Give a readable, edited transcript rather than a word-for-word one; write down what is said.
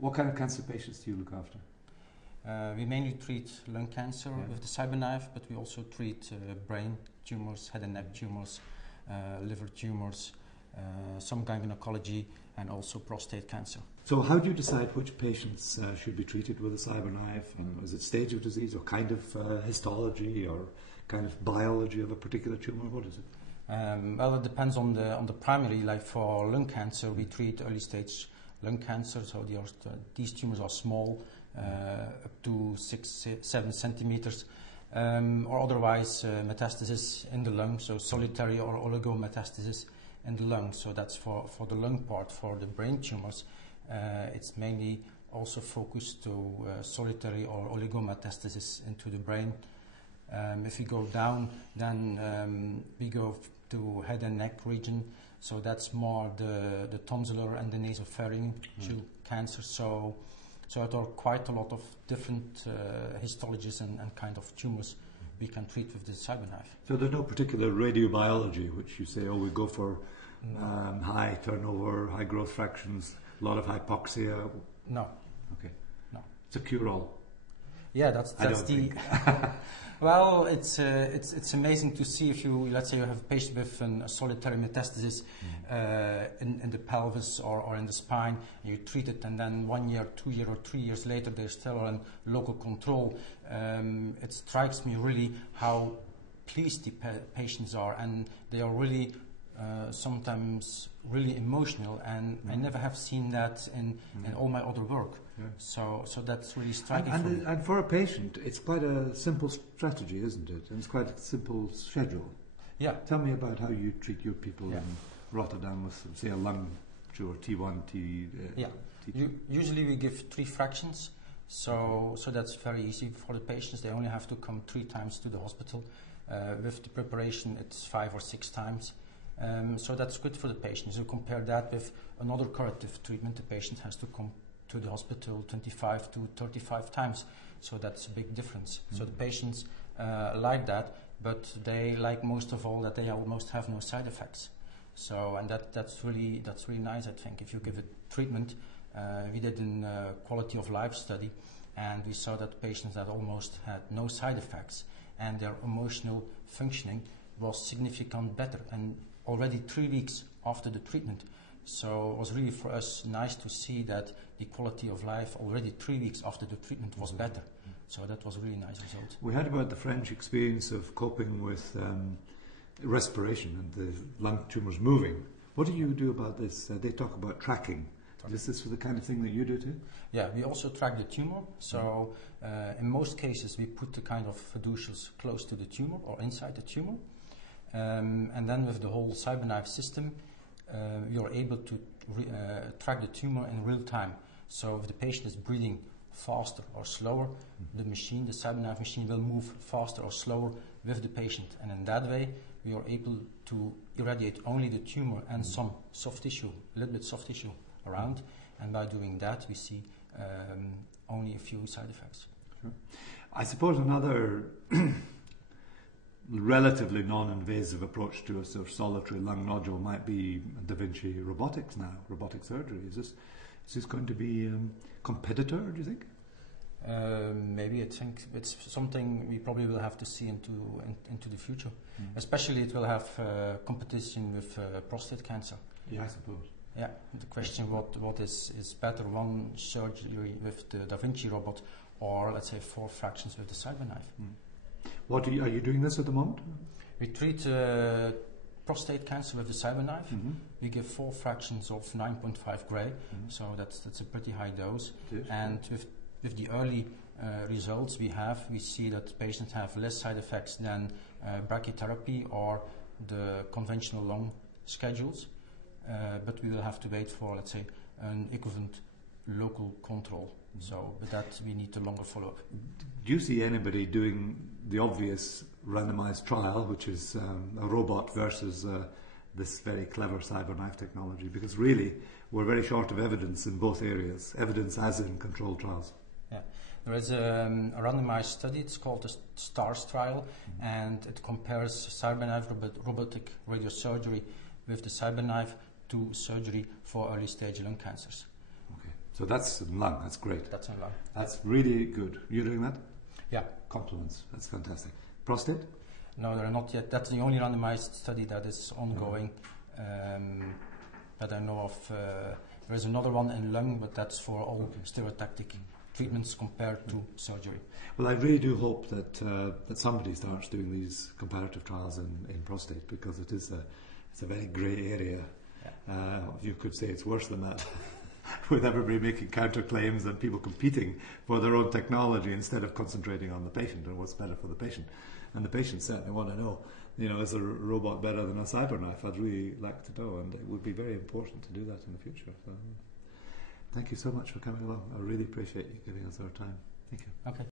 What kind of cancer patients do you look after? We mainly treat lung cancer with the Cyberknife, but we also treat brain tumors, head and neck tumors, liver tumors, some gynecology, and also prostate cancer. So how do you decide which patients should be treated with a Cyberknife? And is it stage of disease or kind of histology or kind of biology of a particular tumour? What is it? Well, it depends on the primary. Like for lung cancer, we treat early stage lung cancer, so these tumours are small, up to 6-7 centimeters, or otherwise metastasis in the lung, so solitary or oligometastasis in the lung. So that's for the lung part. For the brain tumours, it's mainly also focused to solitary or oligometastasis into the brain. If we go down, then we go to head and neck region, so that's more the tonsillar and the nasopharyngeal cancer. So there are quite a lot of different histologies and kind of tumours we can treat with the Cyberknife. So there's no particular radiobiology which you say, oh, we go for high turnover, high growth fractions, a lot of hypoxia? No. Okay. No. It's a cure-all. Yeah, that's the. Well, it's amazing to see if you, let's say, you have a patient with a solitary metastasis in the pelvis or in the spine, and you treat it, and then 1 year, 2 years, or 3 years later, they're still on local control. It strikes me really how pleased the patients are, and they are really sometimes really emotional, and I never have seen that in all my other work. Yeah. So that's really striking. And for a patient, it's quite a simple strategy, isn't it? And it's quite a simple schedule. Yeah. Tell me about how you treat your people in Rotterdam with, say, a lung tumor, T1, T2. Usually we give 3 fractions, so that's very easy for the patients. They only have to come 3 times to the hospital. With the preparation, it's 5 or 6 times. So that's good for the patient. So compare that with another curative treatment, the patient has to come to the hospital 25 to 35 times. So that's a big difference. So the patients like that, but they like most of all that they almost have no side effects. So, and that's really nice, I think. If you give a treatment, we did a quality of life study, and we saw that patients that almost had no side effects, and their emotional functioning was significantly better, and already 3 weeks after the treatment. So it was really for us nice to see that the quality of life already 3 weeks after the treatment was better. So that was a really nice result. We heard about the French experience of coping with respiration and the lung tumours moving. What do you do about this? They talk about tracking. Is this the kind of thing that you do too? Yeah, we also track the tumour. So in most cases we put the kind of fiducials close to the tumour or inside the tumour. And then with the whole Cyberknife system, you are able to track the tumour in real time. So if the patient is breathing faster or slower, the Cyberknife machine will move faster or slower with the patient. And in that way, we are able to irradiate only the tumour and some soft tissue, a little bit soft tissue around. And by doing that, we see only a few side effects. Sure. I suppose another relatively non-invasive approach to a sort of solitary lung nodule might be Da Vinci robotics now, robotic surgery. Is this going to be a competitor, do you think? Maybe. I think it's something we probably will have to see into the future. Especially it will have competition with prostate cancer. Yeah, I suppose. Yeah, the question what is better, one surgery with the Da Vinci robot, or let's say 4 fractions with the Cyberknife. What are you doing this at the moment? We treat prostate cancer with the Cyberknife. We give 4 fractions of 9.5 gray, so that's a pretty high dose. And with the early results we see that patients have less side effects than brachytherapy or the conventional lung schedules. But we will have to wait for, let's say, an equivalent local control. So with that we need a longer follow-up. Do you see anybody doing the obvious randomized trial, which is a robot versus this very clever Cyberknife technology? Because really we're very short of evidence in both areas, evidence as in controlled trials. Yeah, there is a randomized study, it's called the STARS trial, and it compares Cyberknife robotic radiosurgery with the Cyberknife to surgery for early stage lung cancers. Okay. So that's in lung. That's great. That's in lung. That's really good. You're doing that? Yeah. Compliments. That's fantastic. Prostate? No, there are not yet. That's the only randomized study that is ongoing that I know of. There is another one in lung, but that's for all stereotactic treatments compared to surgery. Well, I really do hope that that somebody starts doing these comparative trials in prostate, because it's a very grey area. Yeah. You could say it's worse than that, with everybody making counterclaims and people competing for their own technology instead of concentrating on the patient and what's better for the patient. And the patients certainly want to know, is a robot better than a Cyberknife? I'd really like to know, and it would be very important to do that in the future. So, thank you so much for coming along. I really appreciate you giving us our time. Thank you. Okay.